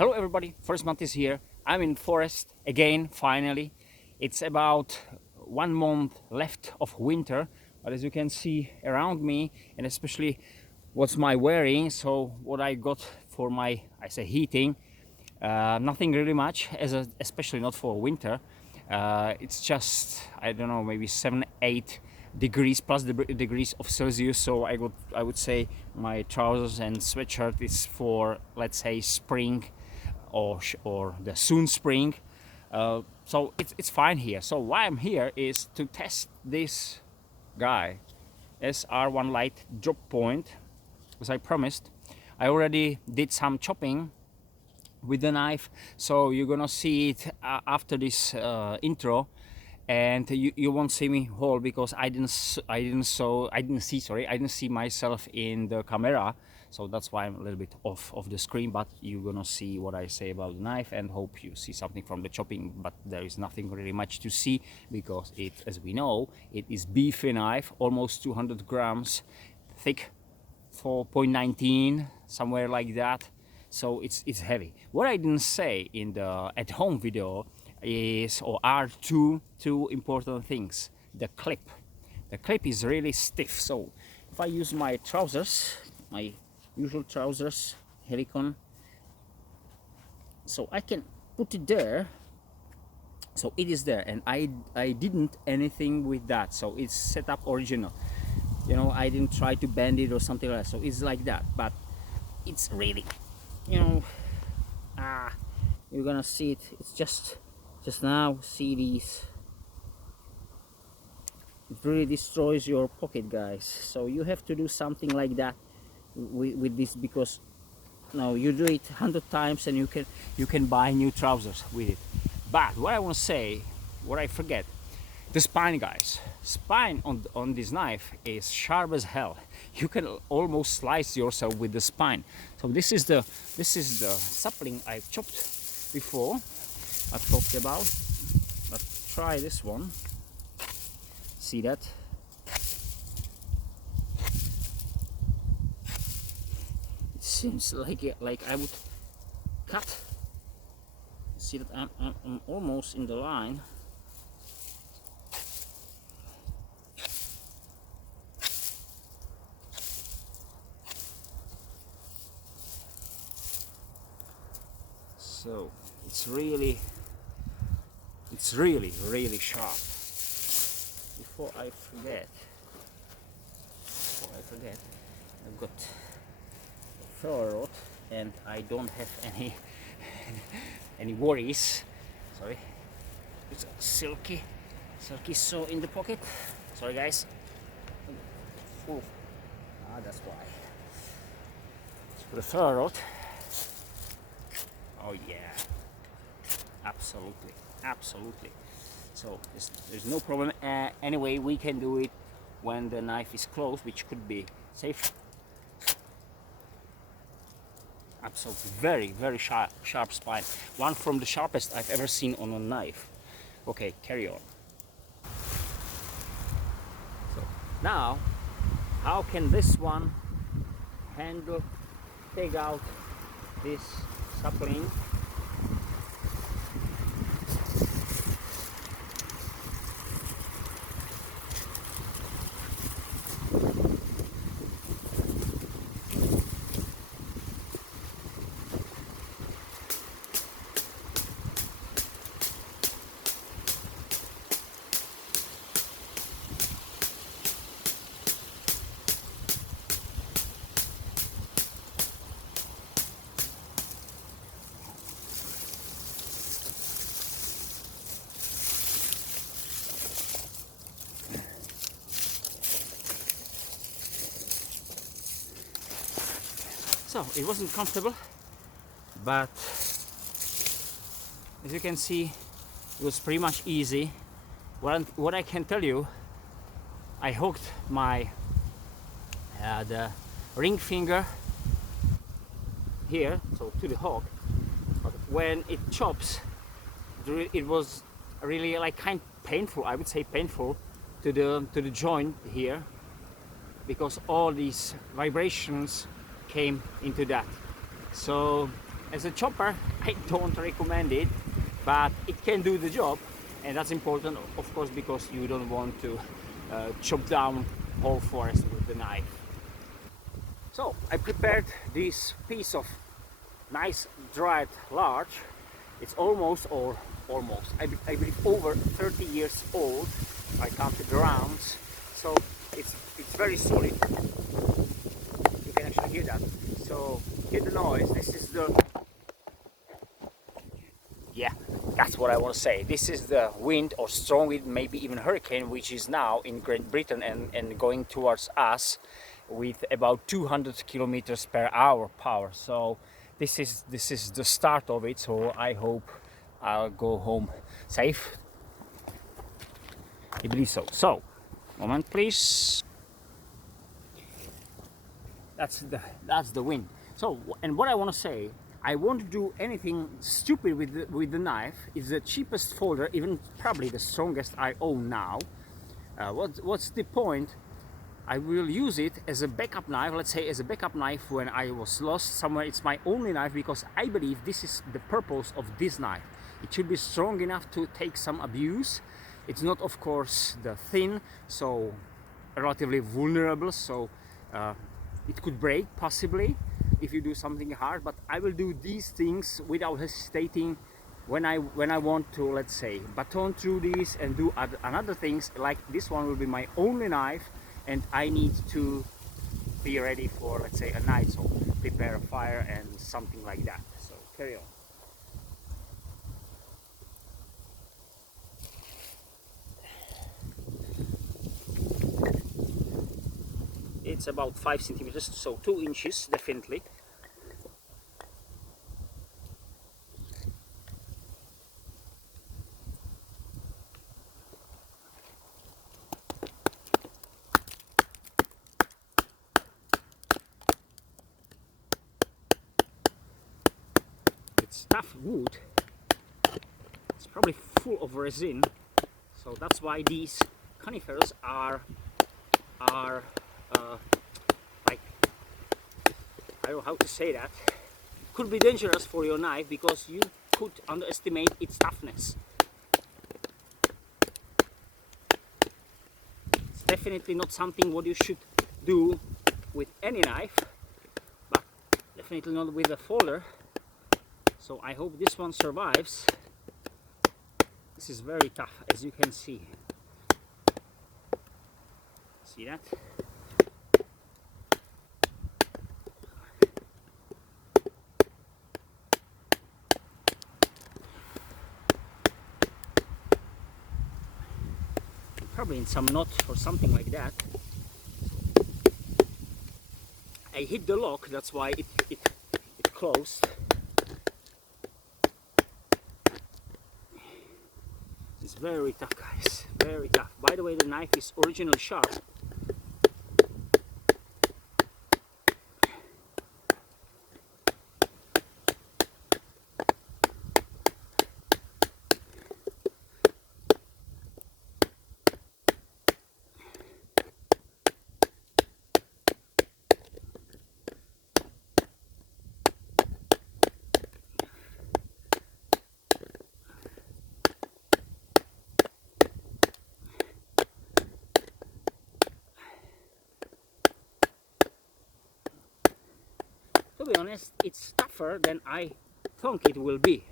Hello everybody, First Month is here. I'm in forest again, finally. It's about 1 month left of winter, but as you can see around me, and especially what's my wearing, so what I got for my, I say heating, nothing really much, especially not for winter. It's just, I don't know, maybe 7-8 degrees plus degrees of Celsius. So I would say my trousers and sweatshirt is for, let's say, spring or the soon spring. So it's fine here. So why I'm here is to test this guy, SR1 Lite drop point, as I promised. I already did some chopping with the knife, so you're gonna see it after this intro, and you won't see me hold because I didn't see myself in the camera, so that's why I'm a little bit off of the screen. But you're gonna see what I say about the knife and hope you see something from the chopping. But there is nothing really much to see because it, as we know, it is beefy knife, almost 200 grams thick, 4.19, somewhere like that. So it's heavy. What I didn't say in the at home video are two important things. The clip is really stiff, so if I use my trousers, my usual trousers, Helicon, so I can put it there, so it is there, and I didn't anything with that, so it's set up original, you know. I didn't try to bend it or something like that, so it's like that. But it's really, you know, you're gonna see it. It's just now, see these, it really destroys your pocket, guys. So you have to do something like that with this, because no, you do it 100 times and you can buy new trousers with it. But what I want to say, what I forget, the spine, guys. Spine on this knife is sharp as hell. You can almost slice yourself with the spine. So this is the sapling I chopped before, I've talked about. But try this one. See that? It seems like I would cut. See that I'm almost in the line. So it's really sharp. Before I forget, I've got a ferro rod and I don't have any worries. Sorry, it's a silky saw in the pocket. Sorry, guys. Oh, that's why. Let's put a ferro rod. Oh yeah, absolutely. So there's no problem. Anyway, we can do it when the knife is closed, which could be safe. Absolutely, very sharp spine. One from the sharpest I've ever seen on a knife. Okay, carry on. So now, how can this one handle, take out this sapling? So it wasn't comfortable, but as you can see, it was pretty much easy. What I can tell you, I hooked my the ring finger here, so to the hook. But when it chops, it was really like kind of painful. I would say painful to the joint here, because all these vibrations came into that. So As a chopper, I don't recommend it, but it can do the job, and that's important, of course, because you don't want to chop down whole forest with the knife. So I prepared this piece of nice dried larch. It's almost, or almost, I believe over 30 years old. I counted the rounds, so it's very solid. You can actually hear that. So hear the noise. This is the, yeah, that's what I want to say. This is the wind, or strong wind, maybe even hurricane, which is now in Great Britain and going towards us with about 200 kilometers per hour power. So this is the start of it. So I hope I'll go home safe. I believe so. So, moment please. That's the wind. So, and what I want to say, I won't do anything stupid with the knife. It's the cheapest folder, even probably the strongest I own now. What's the point? I will use it as a backup knife, let's say as a backup knife when I was lost somewhere. It's my only knife because I believe this is the purpose of this knife. It should be strong enough to take some abuse. It's not, of course, the thin, so relatively vulnerable, so it could break possibly if you do something hard, but I will do these things without hesitating when I want to, let's say, baton through these and do other things. Like this one will be my only knife, and I need to be ready for, let's say, a night, so prepare a fire and something like that. So carry on. It's about 5 centimeters, so 2 inches definitely. It's tough wood. It's probably full of resin, so that's why these conifers are like, I don't know how to say that. It could be dangerous for your knife because you could underestimate its toughness. It's definitely not something what you should do with any knife, but definitely not with a folder. So I hope this one survives. This is very tough, as you can see. See that? Probably in some knot or something like that. I hit the lock, that's why it closed. It's very tough, guys, very tough. By the way, the knife is originally sharp. To be honest, it's tougher than I thought it will be.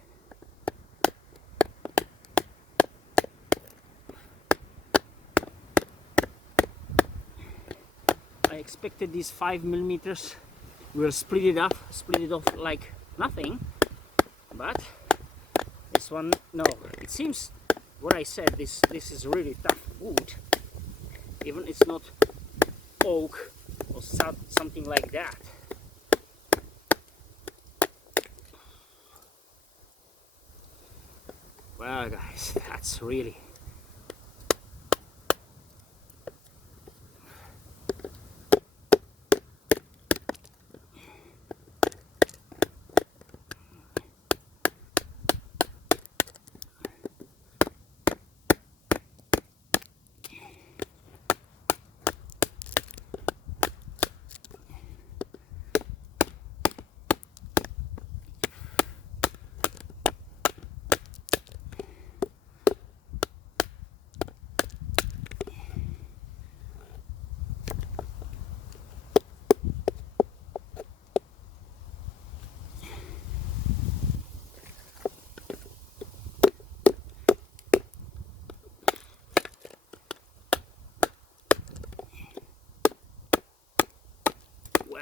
I expected these 5 millimeters will split it off like nothing, but this one, no. It seems what I said, this is really tough wood. Even it's not oak or something like that. Well, guys, that's really.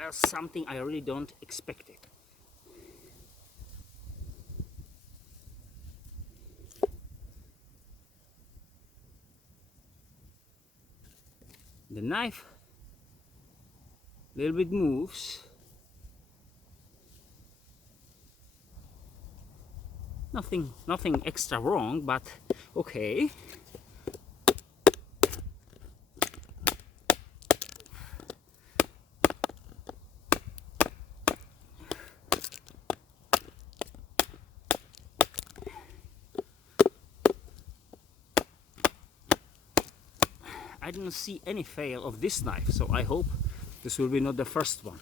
That's something I really don't expect it. The knife a little bit moves. Nothing extra wrong, but okay. I didn't see any fail of this knife, so I hope this will be not the first one.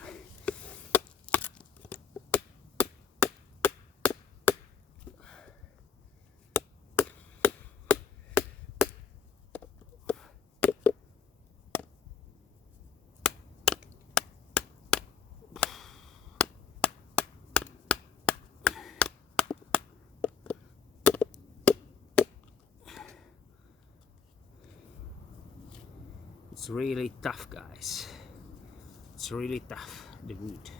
It's really tough, guys. It's really tough, the wood.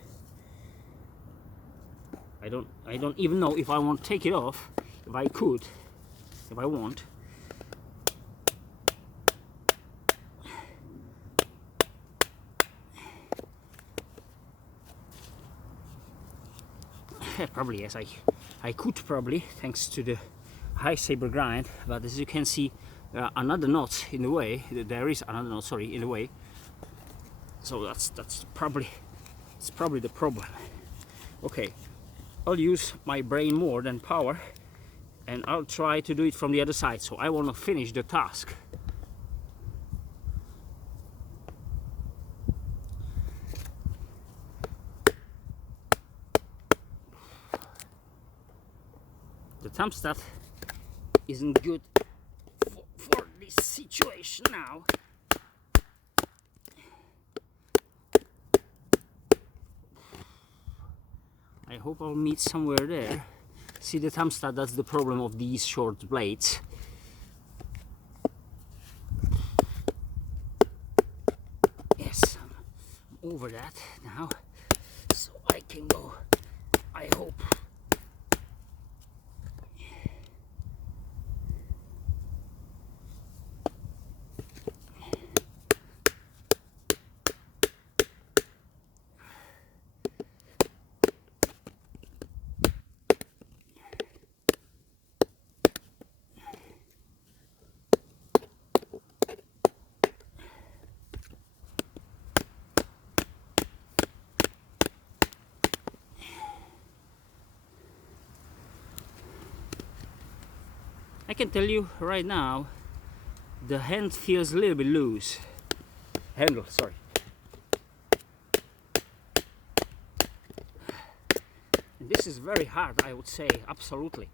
I don't even know if I want to take it off. If I could, if I want. Probably yes, I could probably, thanks to the high saber grind, but as you can see, another knot in the way. There is another knot, sorry, in the way. So that's probably the problem. Okay, I'll use my brain more than power, and I'll try to do it from the other side. So I want to finish the task. The thumbstat isn't good for this situation now. I hope I'll meet somewhere there. See, the thumbstat, that's the problem of these short blades. Yes, I'm over that now, so I can go, I hope. I can tell you right now, the hand feels a little bit loose. Handle, sorry. And this is very hard, I would say, absolutely.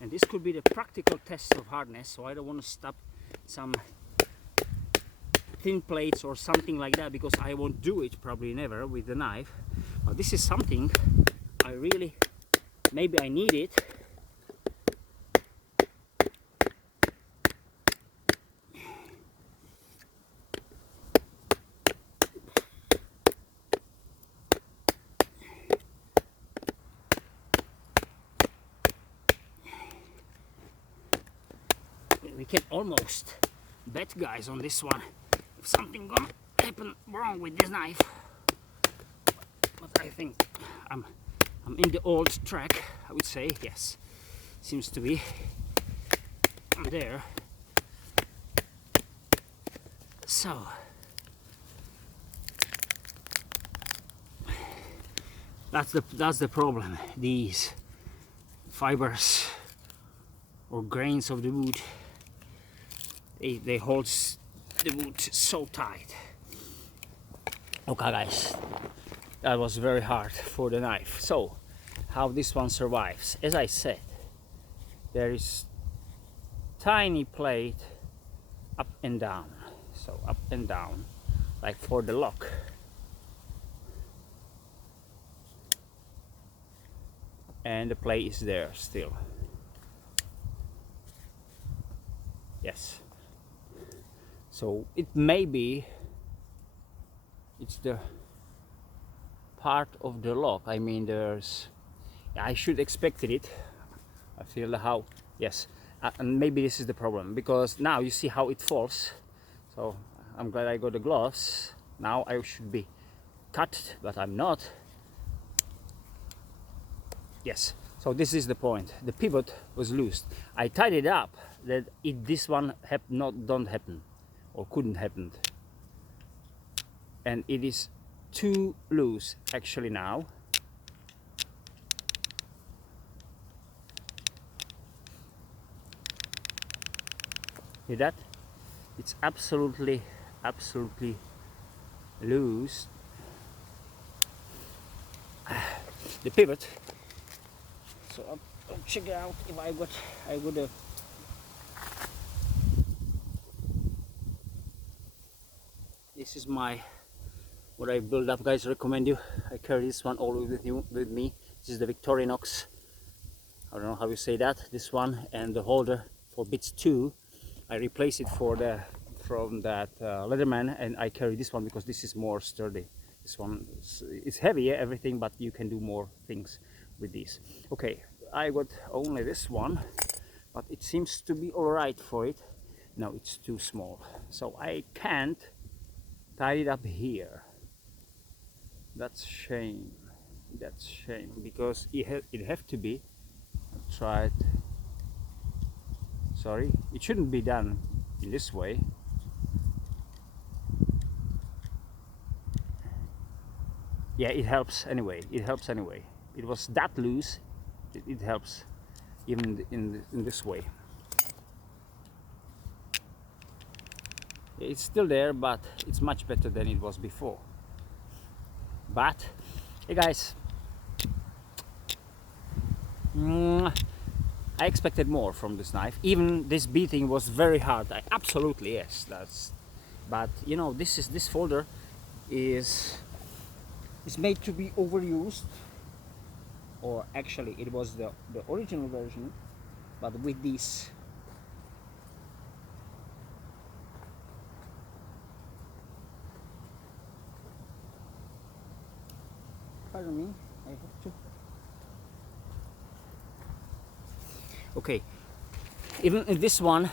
And this could be the practical test of hardness, so I don't want to stop some thin plates or something like that, because I won't do it probably never with the knife. But this is something I really, maybe I need it. We can almost bet, guys, on this one if something gonna happen wrong with this knife. But I think I'm in the old track, I would say. Yes, seems to be. I'm there. So that's the problem. These fibers or grains of the wood, they hold the wood so tight. Okay, guys, that was very hard for the knife. So how this one survives, as I said, there is tiny plate up and down, so up and down, like for the lock. And the plate is there still. Yes. So it may be it's the part of the lock. I mean, I should expected it. I feel how, yes, and maybe this is the problem, because now you see how it falls. So I'm glad I got the gloves. Now I should be cut, but I'm not. Yes, so this is the point. The pivot was loose. I tied it up that this one don't happen or couldn't happen, and it is too loose actually now. Hear that? It's absolutely loose. The pivot. So I'll check it out if I got a. This is what I built up, guys. Recommend you. I carry this one always with me. This is the Victorinox. I don't know how you say that. This one, and the holder for bits 2. I replaced it from that Leatherman, and I carry this one because this is more sturdy. This one is heavy, everything, but you can do more things with this. Okay, I got only this one, but it seems to be all right for it. No, it's too small, so I can't tie it up here. That's shame. That's shame, because it have to be. I'll try it. Sorry, it shouldn't be done in this way. Yeah, it helps anyway. It helps anyway. It was that loose. It helps even in this way. It's still there, but it's much better than it was before. But hey guys, I expected more from this knife. Even this beating was very hard. Absolutely yes, but you know, this folder is made to be overused, or actually it was the original version, but with this. Pardon me, I have to. Okay, even in this one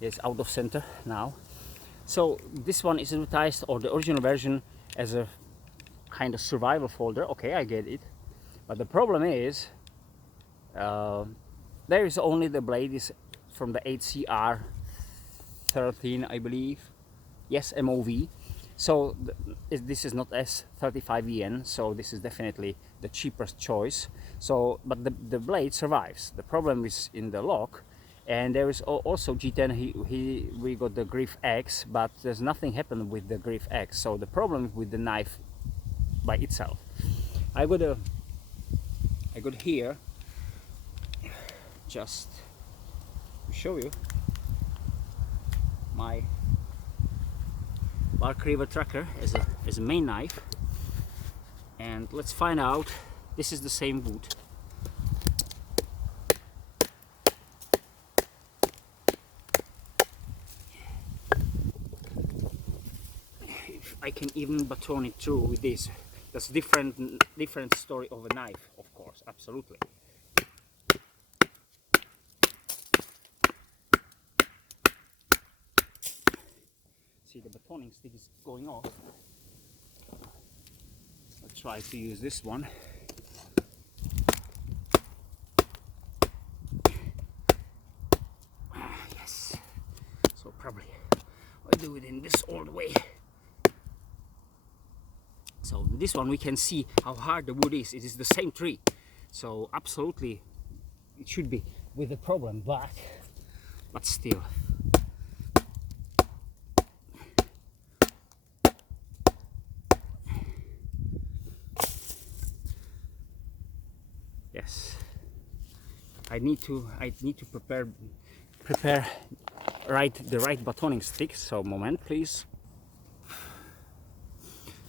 is out of center now. So this one is advertised, or the original version, as a kind of survival folder. Okay, I get it, but the problem is there is only the blade is from the 8CR 13, I believe. Yes, MOV. So this is not S35EN, so this is definitely the cheapest choice. So, but the blade survives. The problem is in the lock, and there is also G10. We got the Griff X, but there's nothing happened with the Griff X. So the problem with the knife by itself. I got here, just to show you my Bark River Tracker as a main knife, and let's find out. This is the same wood. If I can even baton it through with this, that's different story of a knife, of course, absolutely. See, the batoning stick is going off. I'll try to use this one. Yes. So probably I'll do it in this all the way. So this one we can see how hard the wood is. It is the same tree. So absolutely it should be with the problem, but still. Yes, I need to prepare the right batoning stick. So moment please.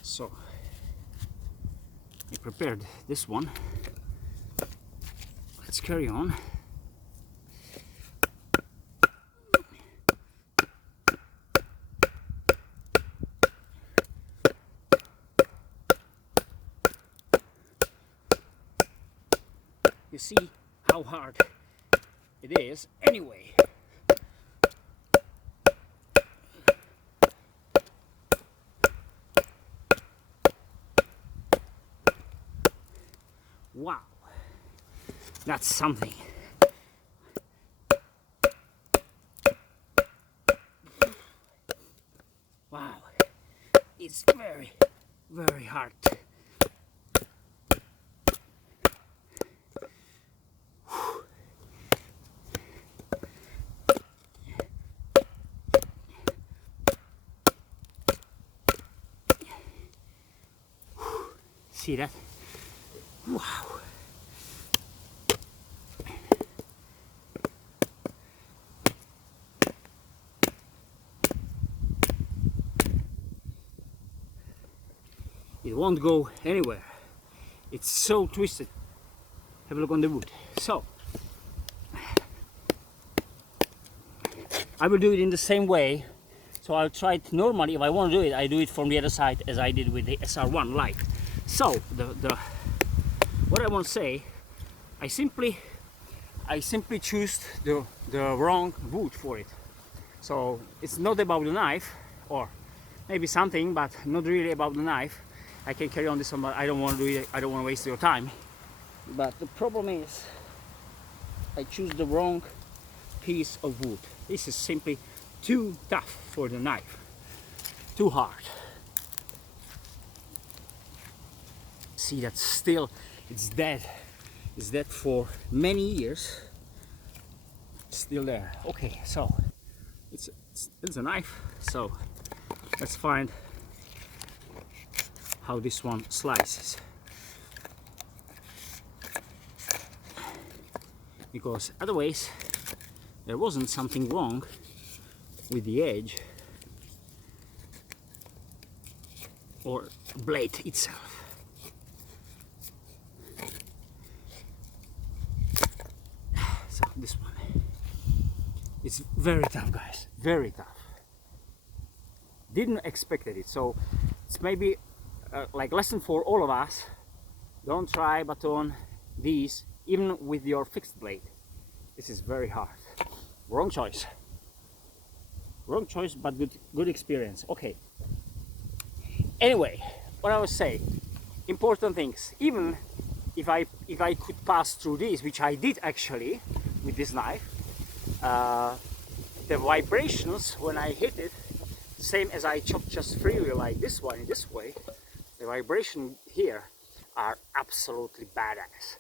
So I prepared this one. Let's carry on. You see how hard it is anyway. Wow, that's something. Wow, it's very, very hard. See that? Wow. It won't go anywhere. It's so twisted. Have a look on the wood. So I will do it in the same way. So I'll try it normally. If I want to do it, I do it from the other side as I did with the SR1 Lite. So what I want to say, I simply choose the wrong wood for it. So it's not about the knife, or maybe something, but not really about the knife. I can carry on this one, but I don't want to do it. I don't want to waste your time. But the problem is, I choose the wrong piece of wood. This is simply too tough for the knife, too hard. See that still, it's dead. It's dead for many years. It's still there. Okay, so it's a knife. So let's find how this one slices. Because otherwise there wasn't something wrong with the edge or blade itself. So this one, it's very tough, guys, very tough. Didn't expect it, so it's maybe like lesson for all of us. Don't try baton these even with your fixed blade. This is very hard. Wrong choice. Wrong choice, but good experience. Okay. Anyway, what I was saying, important things. Even if I could pass through this, which I did actually with this knife, the vibrations when I hit it, same as I chopped just freely like this one in this way, the vibration here are absolutely badass.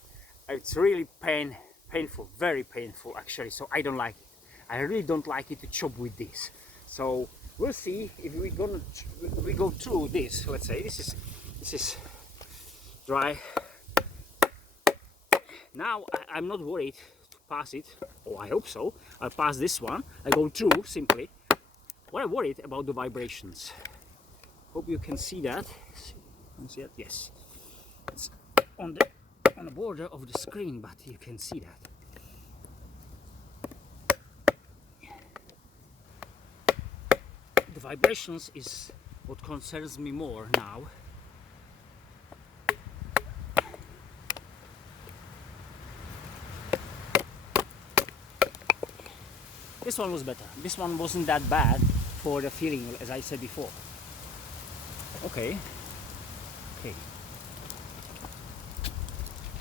It's really painful, very painful actually. So I don't like it. I really don't like it to chop with this. So we'll see if we go through this. Let's say this is dry. Now I'm not worried to pass it. Oh, I hope so. I'll pass this one. I go through simply. What I'm worried about the vibrations. Hope you can see that. Can you see that? Yes. It's on the border of the screen, but you can see that. The vibrations is what concerns me more now. This one was better. This one wasn't that bad for the feeling, as I said before. Okay. Okay.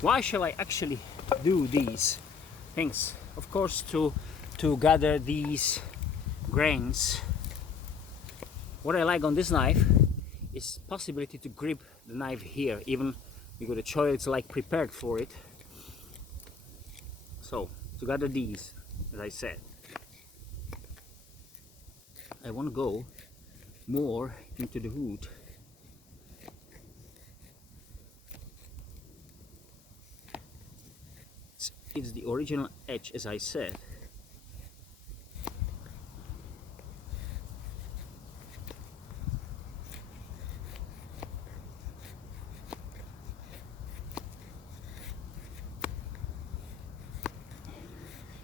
Why shall I actually do these things? Of course, to gather these grains. What I like on this knife is possibility to grip the knife here, even because the choil is like prepared for it. So to gather these, as I said, I want to go more into the wood. It's the original edge, as I said.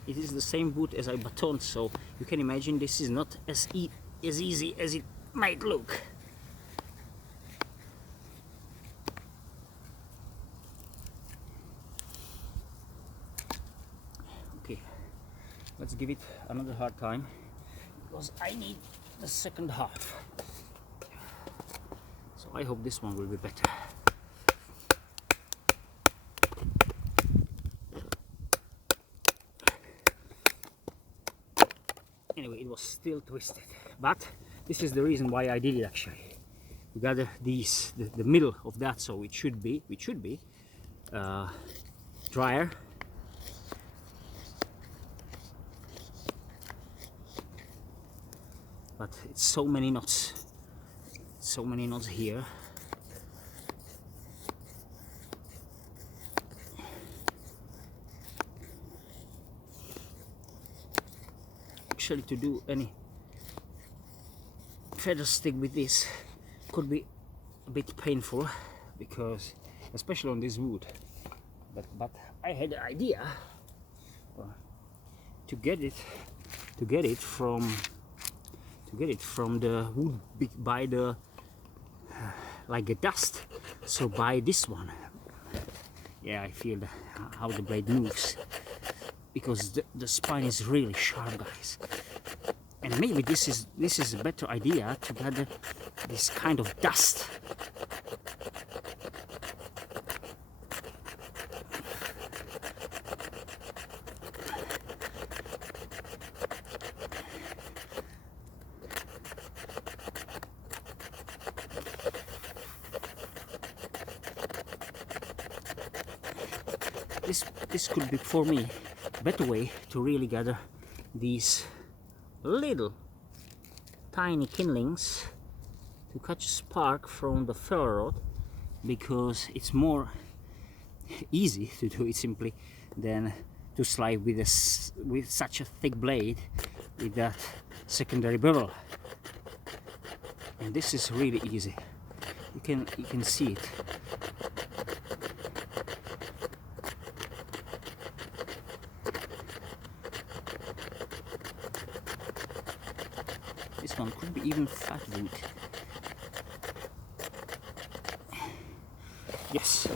It is the same wood as I batoned, so you can imagine this is not as easy as it might look. let's give it another hard time, because I need the second half. So I hope this one will be better. Anyway, it was still twisted, but this is the reason why I did it actually. We gather these, the middle of that, so it should be drier. But it's so many knots here. Actually, to do any feather stick with this could be a bit painful, because especially on this wood. But I had the idea to get it from the wood by the like a dust. So by this one, yeah, I feel how the blade moves, because the spine is really sharp, guys. And maybe this is a better idea to gather this kind of dust. This could be for me a better way to really gather these little tiny kindlings to catch spark from the ferro rod, because it's more easy to do it simply than to slide with such a thick blade with that secondary bevel. And this is really easy. You can see it. This one could be even fat wood. Yes.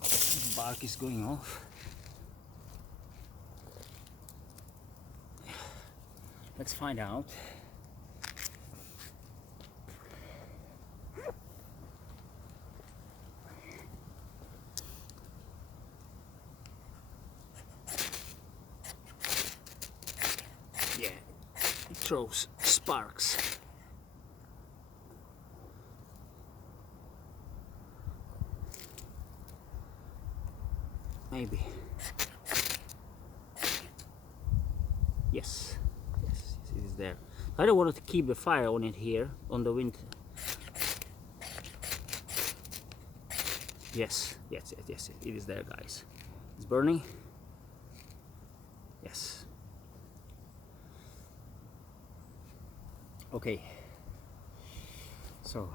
The bark is going off. Let's find out. Yeah, it throws sparks. Maybe. Yes, it is there. I don't want to keep the fire on it here on the wind. Yes, it is there, guys. It's burning. Yes. Okay. So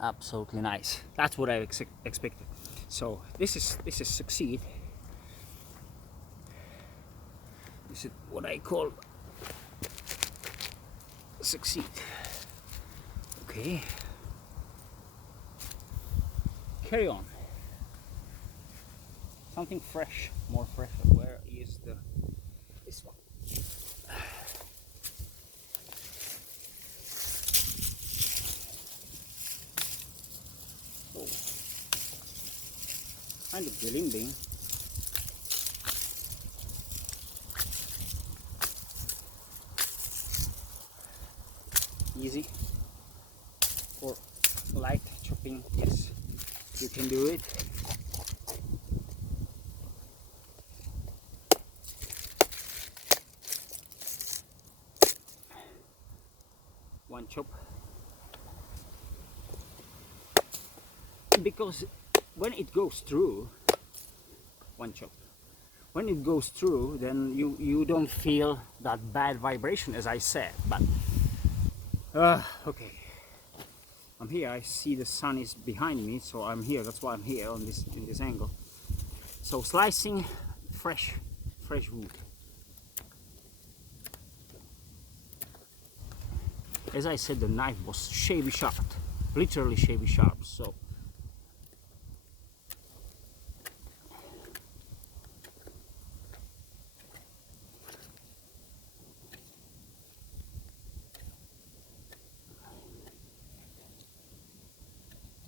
absolutely nice. That's what I expected. So this is succeed. This is what I call succeed. Okay. Carry on. Something fresh, more fresh. Where is this one? Oh, kind of belimbing. Easy for light chopping. Yes, you can do it. One chop, because when it goes through, one chop, when it goes through, then you don't feel that bad vibration, as I said. But okay, I'm here. I see the sun is behind me, so I'm here. That's why I'm here on this in this angle. So slicing fresh wood. As I said, the knife was shavy sharp, literally shavy sharp. So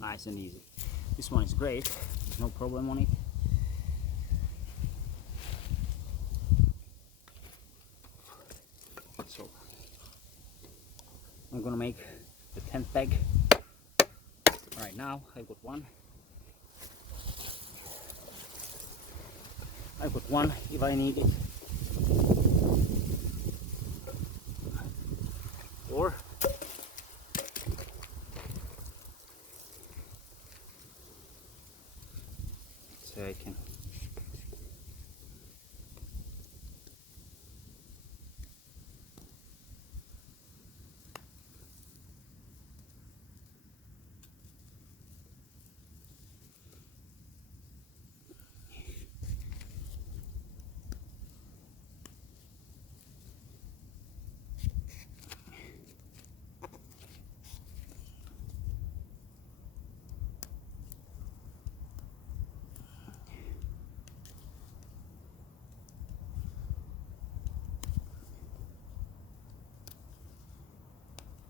nice and easy. This one is great, there's no problem on it. So I'm gonna make the 10th peg right now. I've got one if I need it, or so I can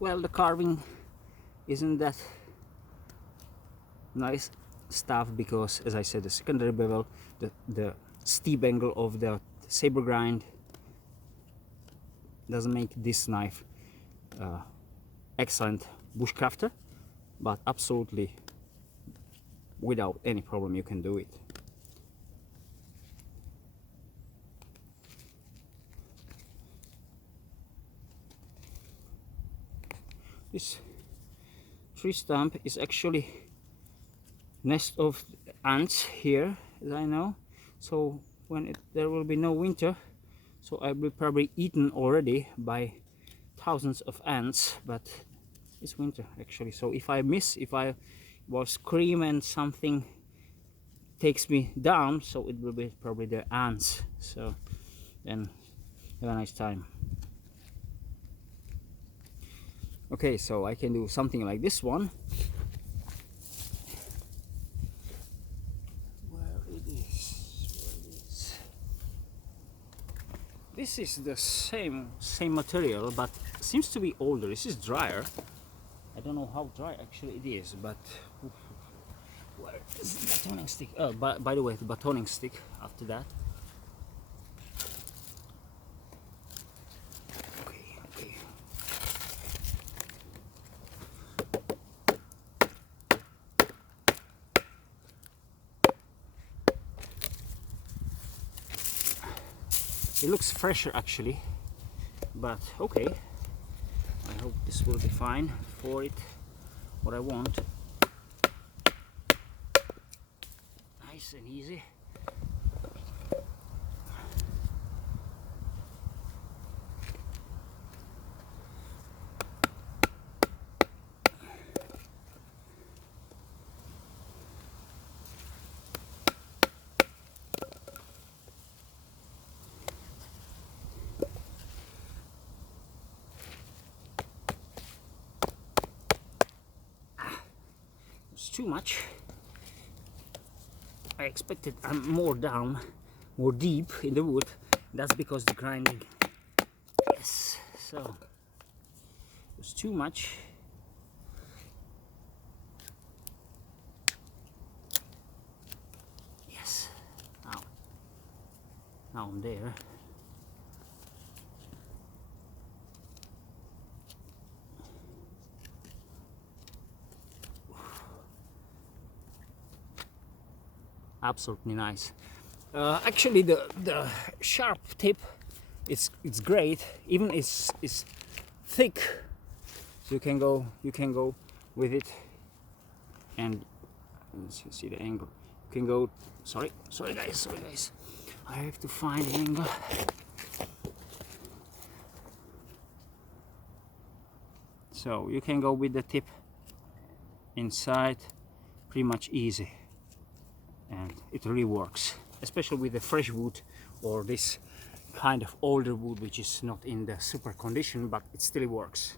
well, the carving isn't that nice stuff because, as I said, the secondary bevel, the steep angle of the saber grind doesn't make this knife excellent bushcrafter, but absolutely without any problem you can do it. This tree stump is actually nest of ants here, as I know, so when there will be no winter, so I will probably eaten already by thousands of ants, but it's winter actually, so if I will scream and something takes me down, so it will be probably the ants. So then have a nice time. Okay, so I can do something like this one. Where it is. This is the same material, but seems to be older. This is drier. I don't know how dry actually it is, but where is the battoning stick? Oh, by the way, the battoning stick after that. Okay. It looks fresher actually, but okay. I hope this will be fine for it, what I want. Nice and easy. It's too much. I expected more down, more deep in the wood. That's because the grinding. Yes, so it's too much. Yes, now I'm there. Absolutely nice. Actually, the sharp tip, it's great. Even it's thick, so you can go with it. And let's see the angle. You can go. Sorry guys. I have to find the angle. So you can go with the tip inside, pretty much easy. And it really works, especially with the fresh wood or this kind of older wood which is not in the super condition, but it still works.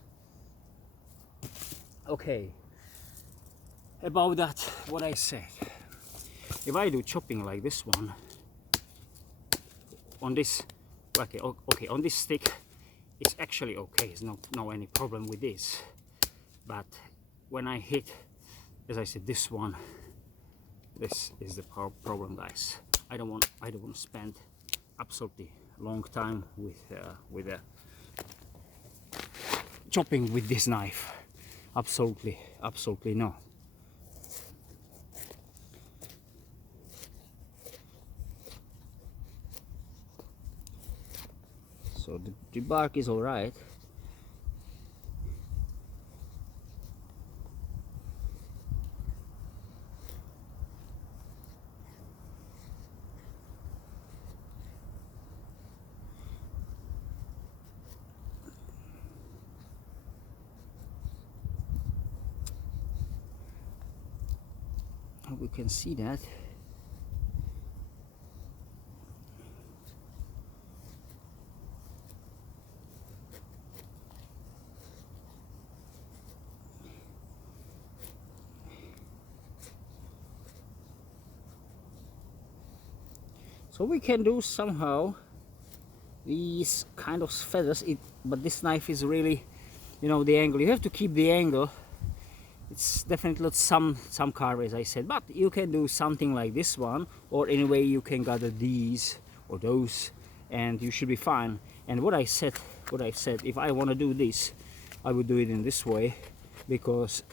Okay, about that, what I said, if I do chopping like this one on this, okay, on this stick, it's actually okay, it's no any problem with this, but when I hit as I said, this is the problem, guys. I don't want to spend absolutely long time with chopping with this knife. Absolutely no. So the bark is all right. We can see that. So we can do somehow these kind of feathers, but this knife is really, you know, the angle. You have to keep the angle. It's definitely not some carve, as I said, but you can do something like this one, or anyway you can gather these or those, and you should be fine. And what I said, if I want to do this, I would do it in this way, because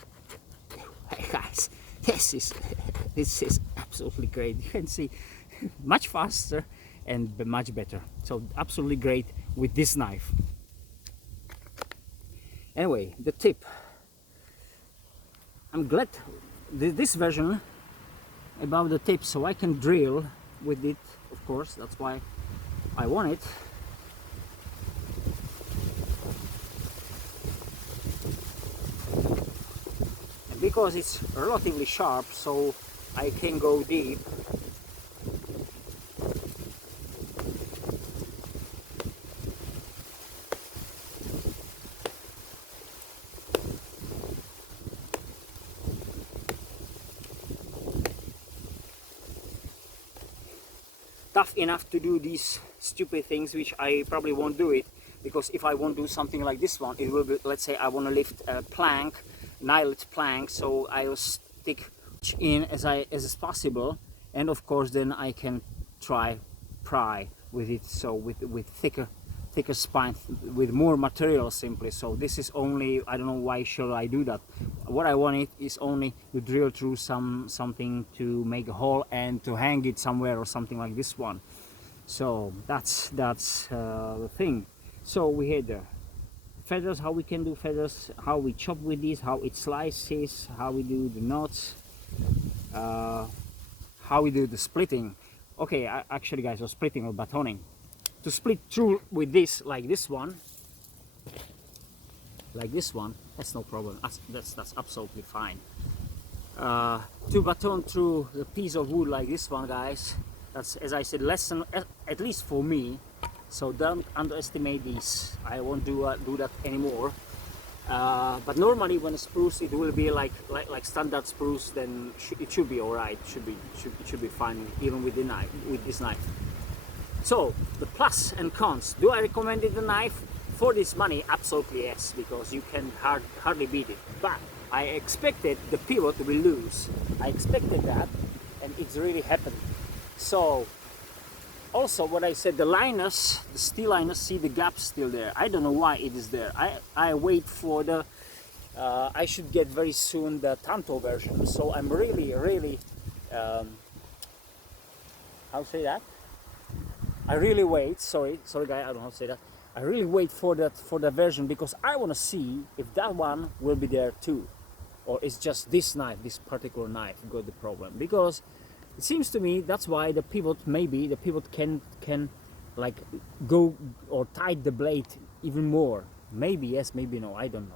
guys, this is absolutely great. You can see much faster and much better. So absolutely great with this knife. Anyway, the tip. I'm glad this version about the tip, so I can drill with it, of course. That's why I want it. And because it's relatively sharp, so I can go deep. Tough enough to do these stupid things, which I probably won't do it, because if I won't do something like this one, it will be, let's say I want to lift a plank, Lite plank, so I'll stick in as possible, and of course then I can try pry with it, so with thicker spine, with more material simply. So this is only, I don't know why should I do that. What I want it is only to drill through something to make a hole and to hang it somewhere or something like this one. So that's the thing. So we had the feathers, how we can do feathers, how we chop with this, how it slices, how we do the knots, how we do the splitting. Okay, actually guys, or splitting or battoning. To split through with this, like this one, that's no problem. That's absolutely fine. To baton through a piece of wood like this one, guys, that's, as I said, less than, at least for me. So don't underestimate this. I won't do that anymore. But normally when a spruce, it will be like standard spruce. Then it should be all right. It should be fine even with the knife, with this knife. So the plus and cons. Do I recommend it, the knife? For this money, absolutely yes, because you can hardly beat it. But I expected the pivot will lose. I expected that, and it's really happened. So also what I said, the liners, the steel liners, see the gap still there. I don't know why it is there. I wait for the I should get very soon the Tanto version. So I'm really how to say that? I really wait. Sorry guy, I don't know how to say that. I really wait for the version, because I want to see if that one will be there too, or it's just this knife, this particular knife got the problem. Because it seems to me that's why the pivot, maybe the pivot can like go or tight the blade even more. Maybe yes, maybe no. I don't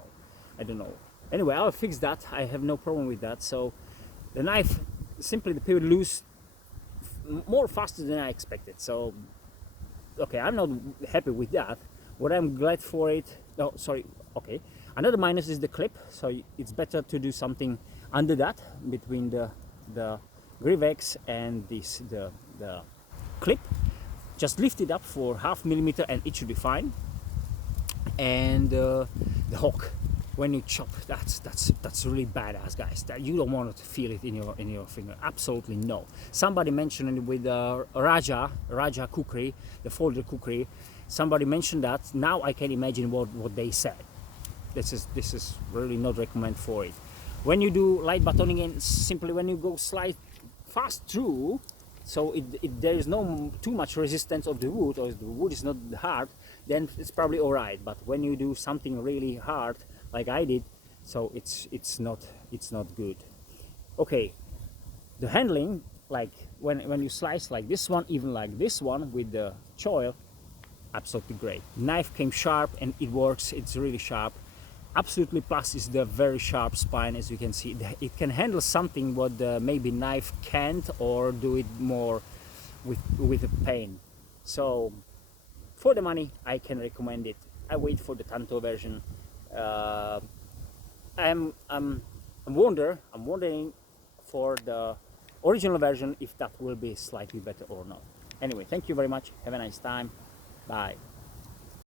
know. Anyway, I'll fix that. I have no problem with that. So the knife, simply the pivot loose more faster than I expected. So okay, I'm not happy with that. What I'm glad for it, oh sorry, okay, another minus is the clip. So it's better to do something under that, between the Grivex and the clip. Just lift it up for 0.5 millimeter and it should be fine. And the hook, when you chop, that's really badass, guys. That you don't want to feel it in your finger. Absolutely no. Somebody mentioned it with Raja cookery, the folder cookery. Somebody mentioned that. Now I can imagine what they said. This is really not recommend for it. When you do light battoning, and simply when you go slide fast through, so there is no too much resistance of the wood, or the wood is not hard, then it's probably all right. But when you do something really hard like I did, so it's not good. Okay, the handling, like when you slice like this one, even like this one with the choil, absolutely great. Knife came sharp and it works. It's really sharp. Absolutely, plus is the very sharp spine, as you can see. It can handle something what maybe knife can't, or do it more with a pain. So for the money, I can recommend it. I wait for the Tanto version. I'm wondering for the original version if that will be slightly better or not. Anyway, thank you very much. Have a nice time. Bye.